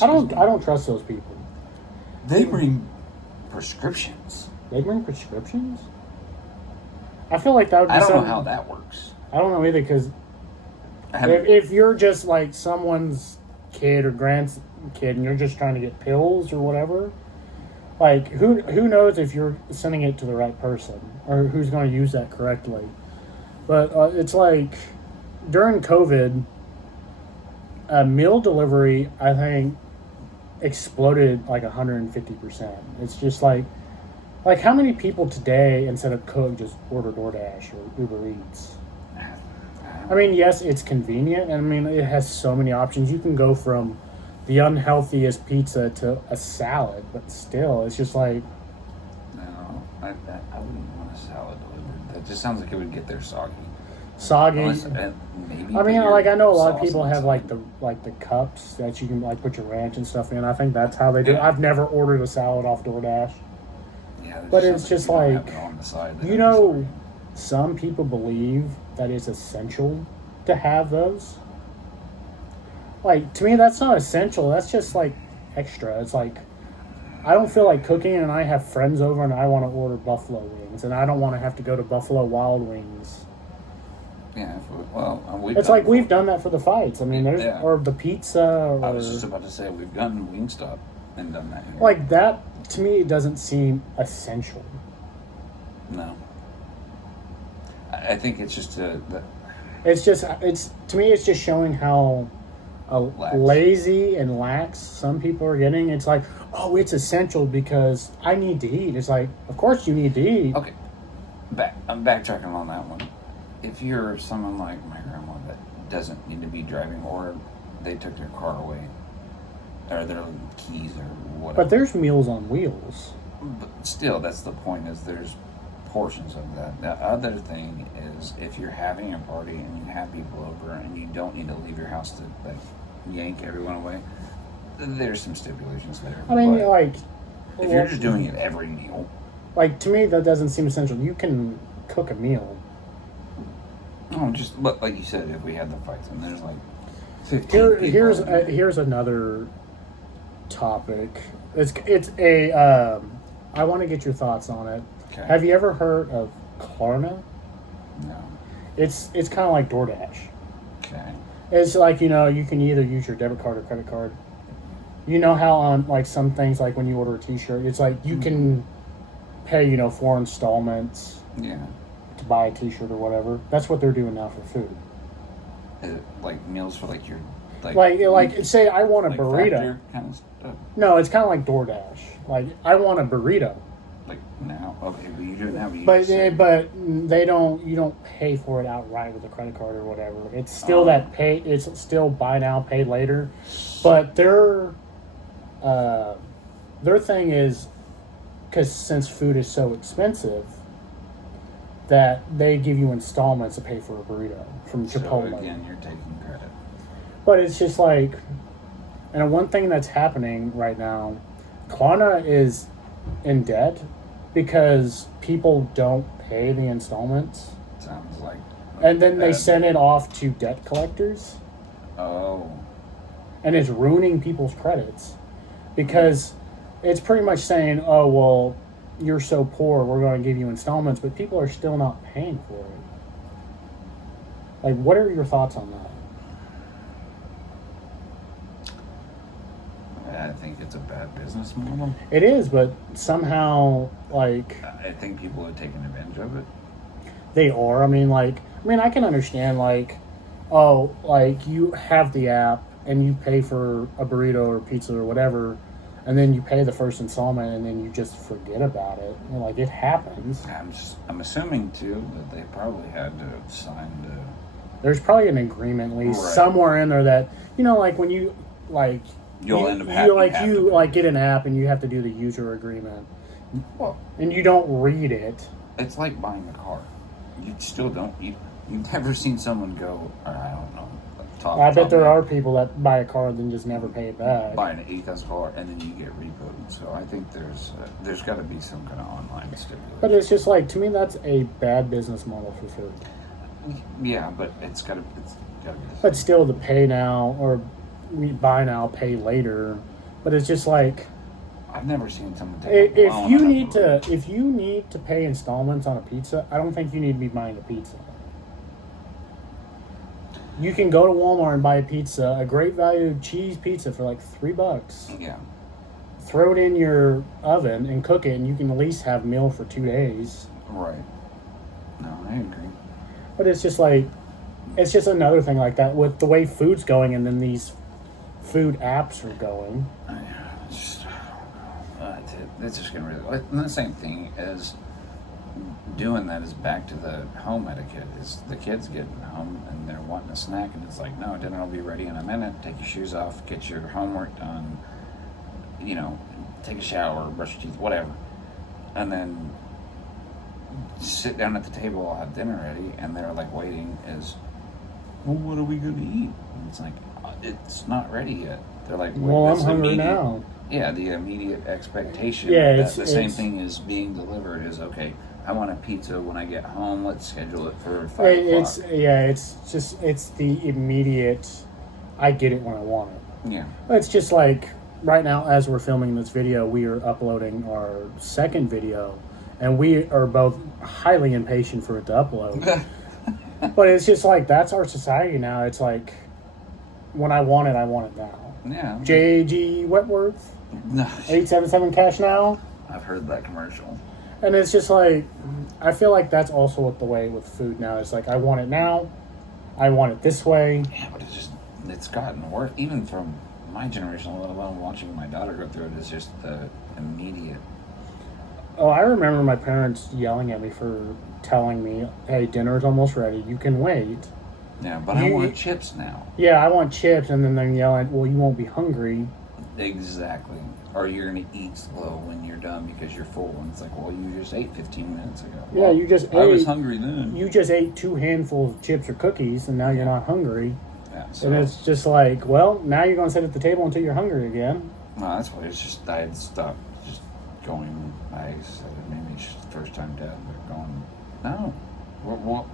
I don't trust those people. They bring prescriptions. They bring prescriptions. I feel like that would be I don't know something. how that works. I don't know either because I haven't- if you're just like someone's kid or grandkid and you're just trying to get pills or whatever, like who knows if you're sending it to the right person or who's going to use that correctly. But it's like during COVID, meal delivery I think exploded like 150%. It's just like how many people today instead of cook just order DoorDash or Uber Eats? I mean, yes, it's convenient. I mean, it has so many options. You can go from the unhealthiest pizza to a salad, but still, it's just like, No, I wouldn't want a salad delivered. That just sounds like it would get there soggy. soggy. Unless, maybe. I mean, put like your I know a lot of sauce people on have something. like the cups that you can like put your ranch and stuff in. I think that's how they do it. Yeah. I've never ordered a salad off DoorDash. Yeah, but there's it's just something you don't like, have it on the side that You I'm know, sorry. some people believe that it's essential to have those. Like, to me, that's not essential. That's just, like, extra. It's like, I don't feel like cooking, and I have friends over, and I want to order buffalo wings, and I don't want to have to go to Buffalo Wild Wings. Yeah, we've It's done like we've before. done that for the fights. I mean, there's Yeah. or the pizza, or I was just about to say we've gotten Wingstop and done that here. like that. To me, it doesn't seem essential. No, I think it's just It's just to me, it's just showing how Lax. lazy and lax some people are getting. It's like, oh, it's essential because I need to eat. It's like, of course you need to eat. okay. I'm backtracking on that one. If you're someone like my grandma that doesn't need to be driving, or they took their car away, or their keys or whatever. But there's Meals on Wheels. But still, that's the point. Is there's portions of that. The other thing is if you're having a party and you have people over and you don't need to leave your house to like yank everyone away, there's some stipulations there. I mean, But like, if you're just doing it every meal, like to me that doesn't seem essential. You can cook a meal. no, just but like you said, if we had the fights and there's like 15 people Here's another topic. It's a I want to get your thoughts on it. Okay. Have you ever heard of Klarna? No. It's kind of like DoorDash. Okay. It's like, you know, you can either use your debit card or credit card. You know how on like some things, like when you order a T-shirt, it's like you can pay, you know, 4 installments Yeah. to buy a T-shirt or whatever. That's what they're doing now for food. Is it like meals for like your Like say I want a like burrito. factor kind of stuff? No, it's kind of like DoorDash. Like I want a burrito, Like now, okay, but you do it now. but they don't. You don't pay for it outright with a credit card or whatever. It's still that pay. It's still buy now, pay later. But their thing is because since food is so expensive, that they give you installments to pay for a burrito from Chipotle. So again, you're taking credit. But it's just like, and one thing that's happening right now, Klarna is in debt because people don't pay the installments. Sounds like. And then they bad. send it off to debt collectors. Oh. And it's ruining people's credits. Because it's pretty much saying, oh, well, you're so poor, we're going to give you installments, but people are still not paying for it. Like, what are your thoughts on that? I think it's a bad business model. It is, but somehow, like, I think people are taking advantage of it. they are. I mean, I can understand, like, oh, like, you have the app and you pay for a burrito or pizza or whatever, and then you pay the first installment and then you just forget about it. You know, like, it happens. I'm assuming too that they probably had to sign There's probably an agreement, at least, Right. somewhere in there that, you know, like, when you, like, You'll end up having get an app and you have to do the user agreement. Well, And you don't read it. it's like buying a car. You still don't. You've never seen someone go. I don't know. I bet there are people that buy a car and then just never pay it back. Buy an $8,000 car and then you get repoed. So I think there's got to be some kind of online stipulation. But it's just like, to me, that's a bad business model for food. Yeah, but it's got to be. But still, the pay now or buy now, pay later. But it's just like, I've never seen someone take a if loan you on a need movie. to pay installments on a pizza, I don't think you need to be buying a pizza. You can go to Walmart and buy a pizza, a great value cheese pizza for like $3. Yeah. Throw it in your oven and cook it, and you can at least have meal for 2 days. Right. No, I agree. But it's just like, it's just another thing like that with the way food's going, and then these food apps are going. It's just gonna really. And the same thing as doing that is back to the home etiquette. Is the kids getting home and they're wanting a snack, and it's like, no, dinner will be ready in a minute. Take your shoes off, get your homework done. You know, take a shower, brush your teeth, whatever, and then sit down at the table, have dinner ready, and they're like waiting. Is, well, what are we gonna eat? And it's like, it's not ready yet. They're like, Well, I'm this hungry immediate- now. Yeah, the immediate expectation. Yeah, that it's- the same it's- thing as being delivered is okay. I want a pizza when I get home. Let's schedule it for 5 It's o'clock. it's the immediate. I get it when I want it. Yeah, It's just like right now, as we're filming this video, we are uploading our second video, and we are both highly impatient for it to upload. But it's just like, that's our society now. It's like, when I want it now. yeah. J.G. Wentworth, No, 877 cash now. I've heard that commercial. And it's just like, I feel like that's also what the way with food now. It's like, I want it now. I want it this way. Yeah, but it's gotten worse. Even from my generation, let alone watching my daughter go through it, is just the immediate. Oh, I remember my parents yelling at me for telling me, hey, dinner's almost ready. You can wait. Yeah, but I want chips now. Yeah, I want chips. And then they're yelling, well, you won't be hungry Exactly. Or you're going to eat slow when you're done because you're full. And it's like, well, you just ate 15 minutes ago. Yeah, Well, you just I was ate- hungry then. You just ate 2 handfuls of chips or cookies, and now you're not hungry. Yeah, so, And it's just like, well, now you're going to sit at the table until you're hungry again. no, that's why it's just, I had stopped just going. I said, maybe it's just the first time dad, they're going, no,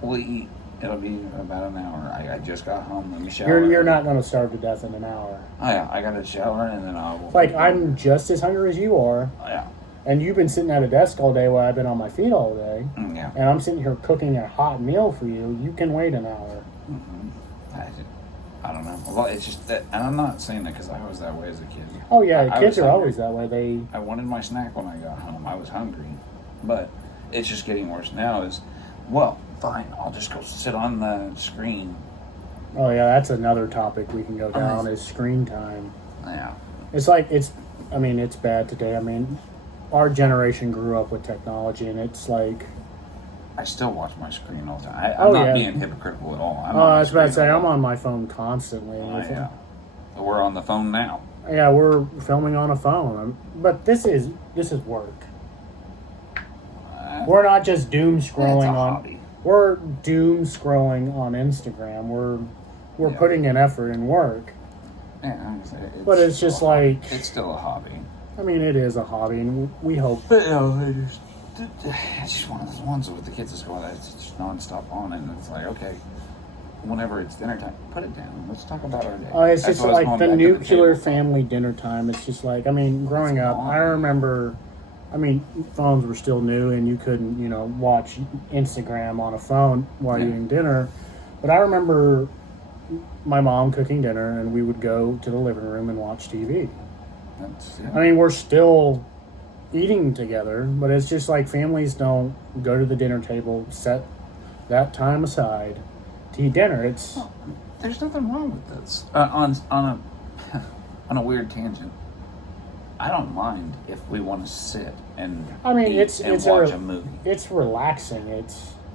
we'll eat. It'll be about an hour. I just got home. Let me shower. You're not going to starve to death in an hour. Oh, yeah, I got to shower and then I will. Like, I'm just as hungry as you are, Yeah. and you've been sitting at a desk all day while I've been on my feet all day, Yeah. and I'm sitting here cooking a hot meal for you. You can wait an hour. I don't know. Well, it's just that, and I'm not saying that because I was that way as a kid. Oh, yeah, I kids was are hungry. always that way. I wanted my snack when I got home. I was hungry. But it's just getting worse now is, well, fine, I'll just go sit on the screen. Oh, yeah, that's another topic we can go down is screen time. Yeah. It's like, it's bad today. I mean, our generation grew up with technology, and it's like, I still watch my screen all the time. Oh, I'm not yeah. being hypocritical at all. I'm oh, on I my was about to screen say, all I'm the on my phone constantly. time. Yeah. We're on the phone now. Yeah, we're filming on a phone, but this is work. We're not just doom It's scrolling a on. hobby. We're doom scrolling on Instagram. We're Yeah. putting in effort and work. Yeah, But it's just still a hobby. like- It's still a hobby. I mean, it is a hobby, and we hope. But you know, it's just one of those ones with the kids at school that's just nonstop on, and it's like, okay, whenever it's dinner time, put it down. Let's talk about our day. It's That's just what I was like going the back to nuclear table. family dinner time. It's just like, I mean, growing up, I remember. I mean, phones were still new, and you couldn't, watch Instagram on a phone while Yeah. eating dinner. But I remember my mom cooking dinner, and we would go to the living room and watch TV. That's, I mean, we're still eating together, but it's just like families don't go to the dinner table, set that time aside to eat dinner. It's there's nothing wrong with this. On a on a weird tangent, I don't mind if we want to sit and I mean, eat and watch a movie. It's relaxing.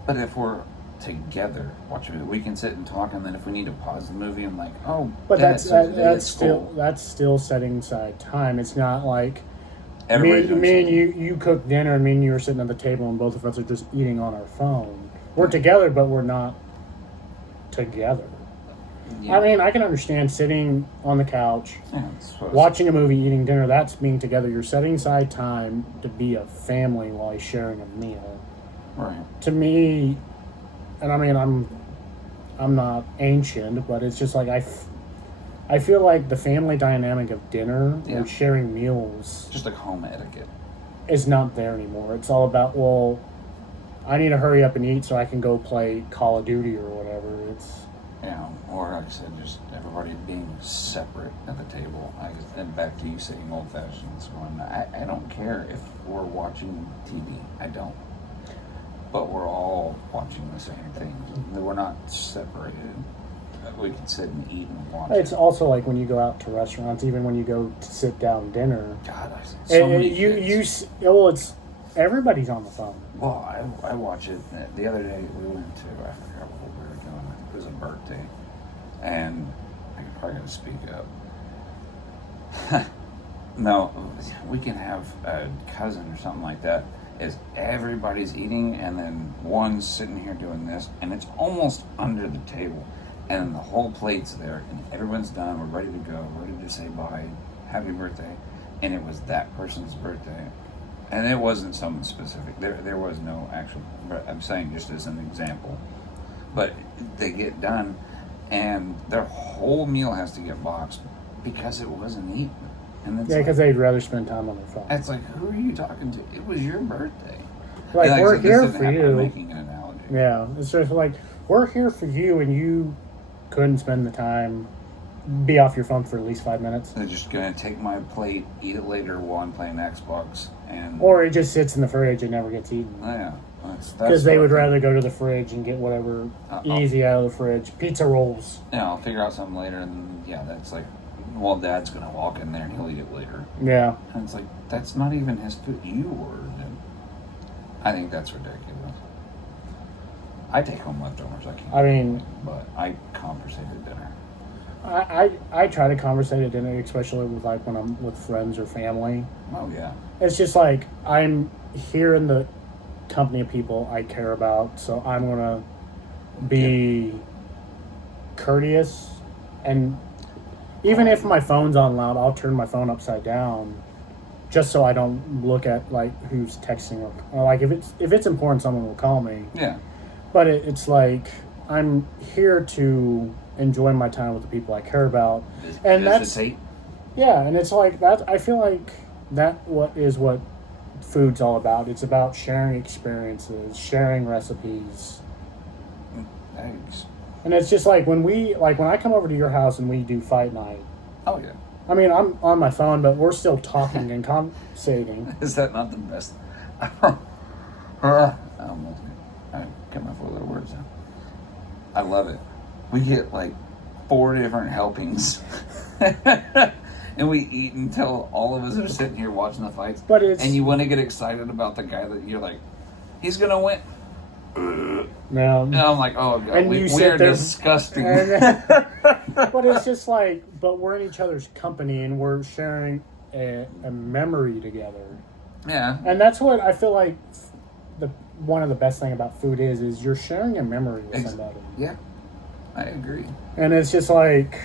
But if we're together watching it, we can sit and talk, and then if we need to pause the movie, I'm like, oh, But Dad, that's so today at that's still school, that's still setting aside time. It's not like everybody's doing me and something. you cook dinner, and me and you are sitting at the table, and both of us are just eating on our phone. We're together, but we're not together. Yeah. I mean, I can understand sitting on the couch, Yeah, that's what I was- watching a movie, eating dinner. That's being together. You're setting aside time to be a family while you're sharing a meal. right. To me, and I mean, I'm not ancient, but it's just like I feel like the family dynamic of dinner Yeah. and sharing meals Just like home etiquette. is not there anymore. It's all about, well, I need to hurry up and eat so I can go play Call of Duty or whatever. It's Or like I said, just everybody being separate at the table. And back to you saying old fashioned. I don't care if we're watching TV. I don't. But we're all watching the same thing. We're not separated. We can sit and eat and watch. it's also like when you go out to restaurants, even when you go to sit down dinner. God, I see so many kids. It's everybody's on the phone. Well, I watch it. The other day we went to, I forgot what we were doing. It was a birthday. And I probably got to speak up. No, we can have a cousin or something like that. Is everybody's eating and then one's sitting here doing this, and it's almost under the table, and the whole plate's there, and everyone's done. We're ready to go, ready to say bye, happy birthday, and it was that person's birthday, and it wasn't someone specific. There was no actual. But I'm saying just as an example, but they get done, and their whole meal has to get boxed because it wasn't eaten. And it's Yeah, like, because they'd rather spend time on their phone. it's like, who are you talking to? It was your birthday. Like, And we're I said, this here didn't for happen. you. I'm making an analogy. Yeah, it's just like, we're here for you, and you couldn't spend the time, be off your phone for at least 5 minutes. They're just gonna take my plate, eat it later while I'm playing Xbox, and Or it just sits in the fridge and never gets eaten. yeah, that's Because they what would I rather go to the fridge and get whatever easy out of the fridge. Pizza rolls. think. I'll figure out something later, and yeah, that's like, well, Dad's gonna walk in there and he'll eat it later, Yeah. and it's like that's not even his food. You ordered it. I think that's ridiculous. I take home leftovers. I can't. I mean, but I conversate at dinner. I try to conversate at dinner, especially with like when I'm with friends or family. Oh yeah. It's just like I'm here in the company of people I care about, so I'm gonna be courteous, and even if my phone's on loud, I'll turn my phone upside down just so I don't look at like who's texting or like if it's important, someone will call me. Yeah. But it's like I'm here to enjoy my time with the people I care about, and Visitate. yeah, and it's like that. I feel like what food's all about. It's about sharing experiences, sharing recipes, Eggs. and it's just like when I come over to your house and we do fight night. Oh yeah. I mean, I'm on my phone, but we're still talking and conversating. Is that not the best? I come up with other words now. I love it. We get like 4 different helpings. And we eat until all of us are sitting here watching the fights. But it's and you want to get excited about the guy that you're like, he's going to win. And I'm like, oh, God, and we sit are there, disgusting. But it's just like, but we're in each other's company and we're sharing a memory together. Yeah. And that's what I feel like one of the best thing about food is you're sharing a memory with somebody. Yeah, I agree. And it's just like,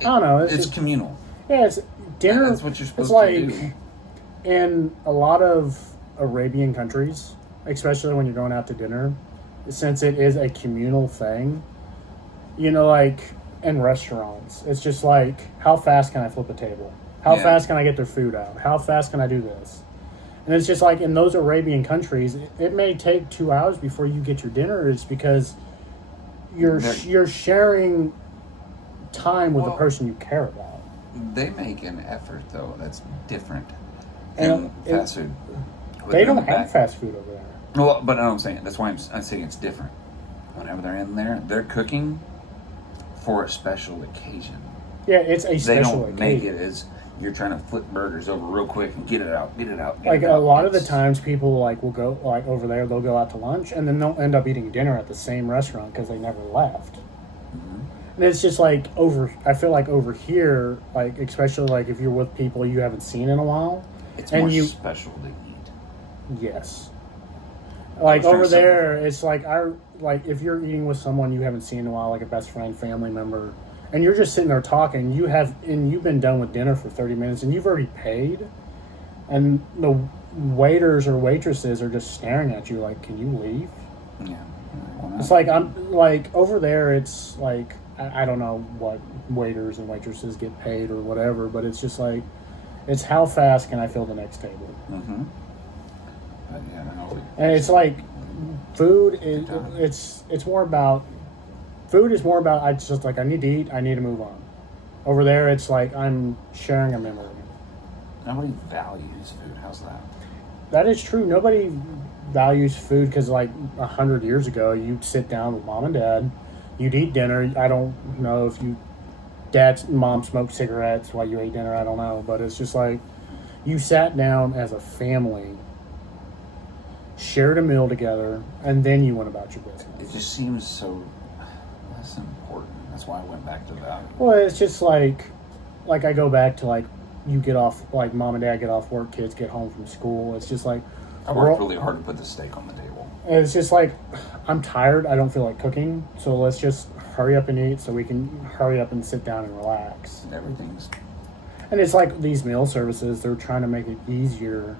I don't know. It's just, communal. yeah, it's dinner. That's what you're supposed to do. In a lot of Arabian countries, especially when you're going out to dinner, since it is a communal thing, you know, like in restaurants, it's just like, how fast can I flip a table? How fast can I get their food out? How fast can I do this? And it's just like in those Arabian countries, it may take 2 hours before you get your dinner. It's because you're sharing time with the person you care about. They make an effort, though, that's different And than fast food. They don't have fast food over there. Well, but I'm saying, that's why I'm saying it's different. Whenever they're in there, they're cooking for a special occasion. Yeah, it's a They special don't occasion. make it as you're trying to flip burgers over real quick and get it out. Like a lot of the times, people like will go like over there. They'll go out to lunch and then they'll end up eating dinner at the same restaurant because they never left. Mm-hmm. And it's just like I feel like over here, like especially like if you're with people you haven't seen in a while, it's and more special to eat. Yes. Like over there, it's like if you're eating with someone you haven't seen in a while, like a best friend, family member, and you're just sitting there talking. You've been done with dinner for 30 minutes, and you've already paid, and the waiters or waitresses are just staring at you like, "Can you leave?" Yeah. It's like I'm like over there. It's like I don't know what waiters and waitresses get paid or whatever, but it's just like it's how fast can I fill the next table? Mm-hmm. But yeah, no, And it's like food is it's more about food is more about I just like I need to eat, I need to move on. Over there it's like I'm sharing a memory. nobody values food. How's that? That is true. Nobody values food because like 100 years ago you'd sit down with mom and dad, you'd eat dinner. I don't know if mom smoked cigarettes while you ate dinner, I don't know, but it's just like you sat down as a family, shared a meal together, and then you went about your business. It just seems so less important. That's why I went back to that. Well, it's just like I go back to like you get off, like mom and dad get off work, kids get home from school. It's just like I worked really hard to put the steak on the table. it's just like I'm tired. I don't feel like cooking, so let's just hurry up and eat so we can hurry up and sit down and relax. Everything's. And it's like these meal services, they're trying to make it easier.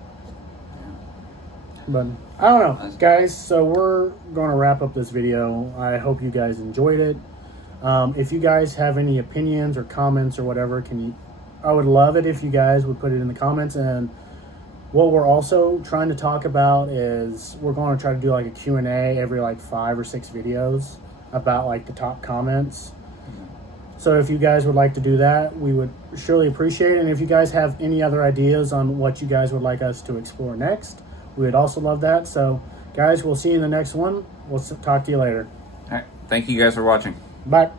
But I don't know, guys. So we're going to wrap up this video. I hope you guys enjoyed it. If you guys have any opinions or comments or whatever, I would love it if you guys would put it in the comments. And what we're also trying to talk about is we're going to try to do like a Q&A every like 5 or 6 videos about like the top comments. So if you guys would like to do that, we would surely appreciate it. And if you guys have any other ideas on what you guys would like us to explore next, we would also love that. So, guys, we'll see you in the next one. We'll talk to you later. All right. Thank you guys for watching. Bye.